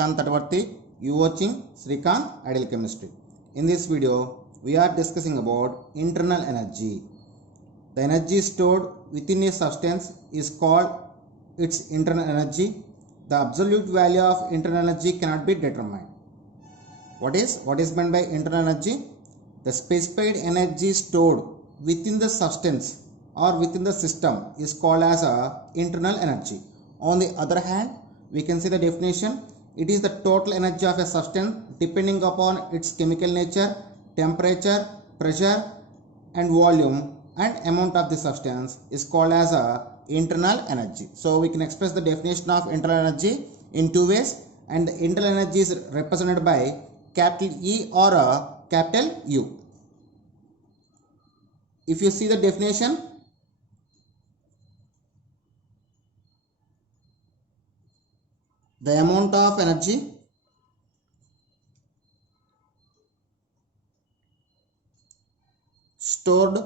Srikanth Tatavarti. You watching Srikanth Ideal Chemistry. In this video, we are discussing about internal energy. The energy stored within a substance is called its internal energy. The absolute value of internal energy cannot be determined. What is meant by internal energy? The specified energy stored within the substance or within the system is called as internal energy. On the other hand, we can see the definition. It is the total energy of a substance depending upon its chemical nature, temperature, pressure and volume and amount of the substance is called as internal energy. So we can express the definition of internal energy in two ways, and the internal energy is represented by capital E or capital U. If you see the definition, the amount of energy stored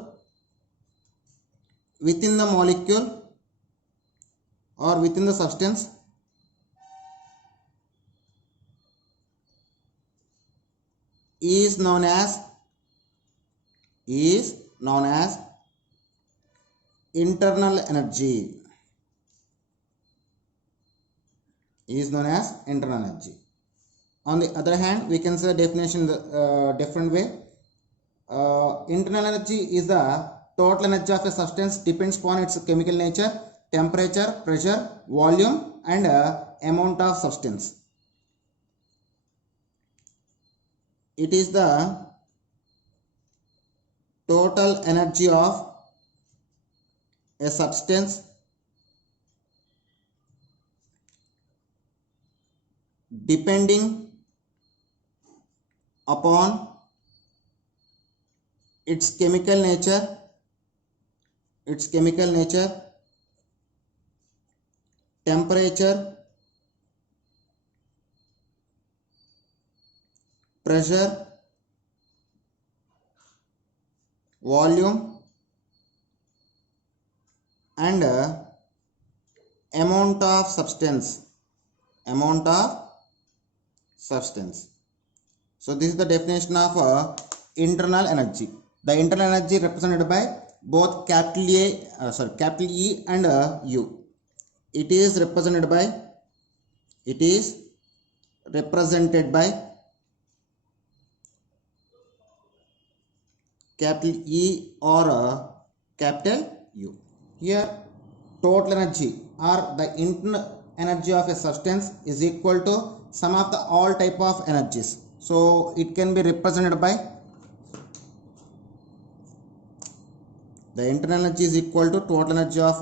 within the molecule or within the substance is known as internal energy. Is known as internal energy. On the other hand, we can say the definition different way. Internal energy is the total energy of a substance depends upon its chemical nature, temperature, pressure, volume and amount of substance. It is the total energy of a substance depending upon its chemical nature, temperature, pressure, volume and amount of substance. So this is the definition of internal energy. The internal energy represented by both capital E and U. It is represented by capital E or capital U. Here total energy or the internal energy of a substance is equal to sum of the all type of energies. So it can be represented by the internal energy is equal to total energy of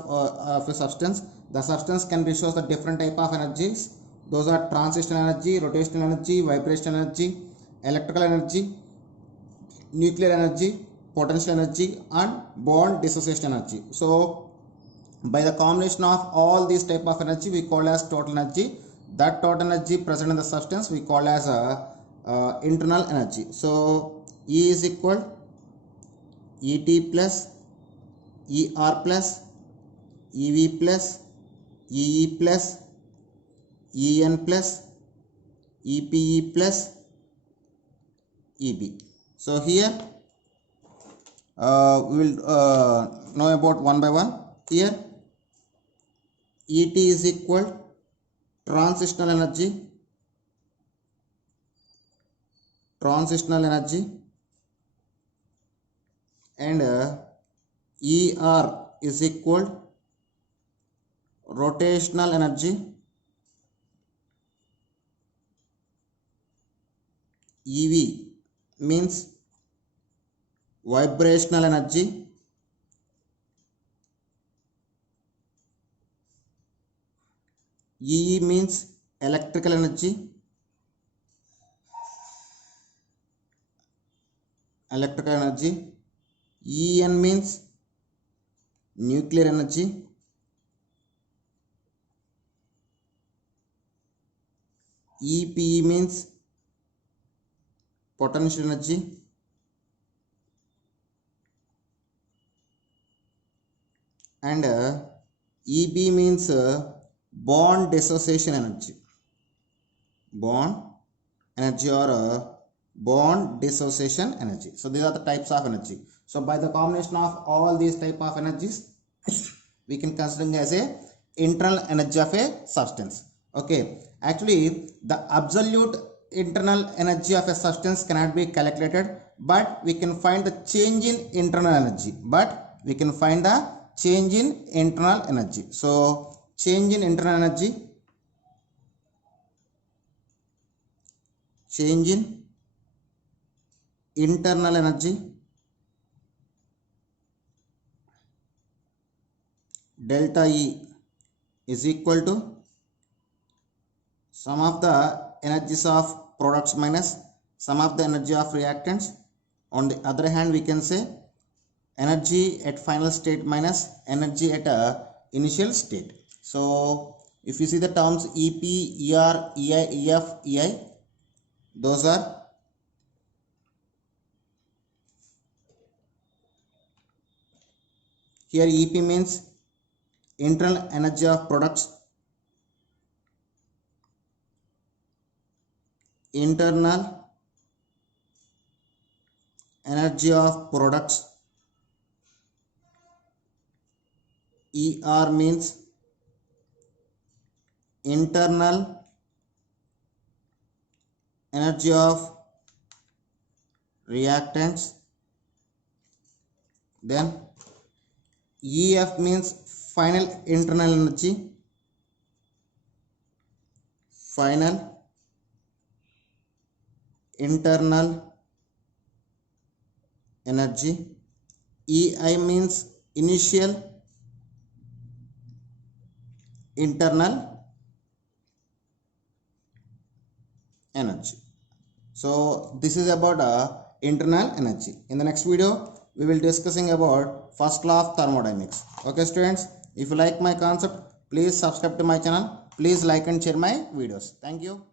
a substance. The substance can be shows the different type of energies. Those are transitional energy, rotational energy, vibrational energy, electrical energy, nuclear energy, potential energy and bond dissociation energy. So by the combination of all these type of energy we call as total energy. That total energy present in the substance we call as internal energy. So E is equal ET plus ER plus EV plus EE plus EN plus EPE plus EB. So here we will know about one by one. Here ET is equal transitional energy and ER is equal rotational energy, EV means vibrational energy, EE means electrical energy, EN means nuclear energy, EPE means potential energy, and EB means bond dissociation energy. bond energy or bond dissociation energy. So these are the types of energy. So by the combination of all these type of energies, we can consider as a internal energy of a substance. Okay, actually the absolute internal energy of a substance cannot be calculated, but we can find the change in internal energy. So change in internal energy, delta E is equal to sum of the energies of products minus sum of the energy of reactants. On the other hand, we can say energy at final state minus energy at initial state. So if you see the terms EP, ER, EI, EF, EI, those are here. EP means internal energy of products, internal energy of products. ER means internal energy of reactants. Then EF means final internal energy, EI means initial internal energy. So this is about internal energy. In the next video, we will discussing about first law of thermodynamics. Okay students, if you like my concept, please subscribe to my channel. Please like and share my videos. Thank you.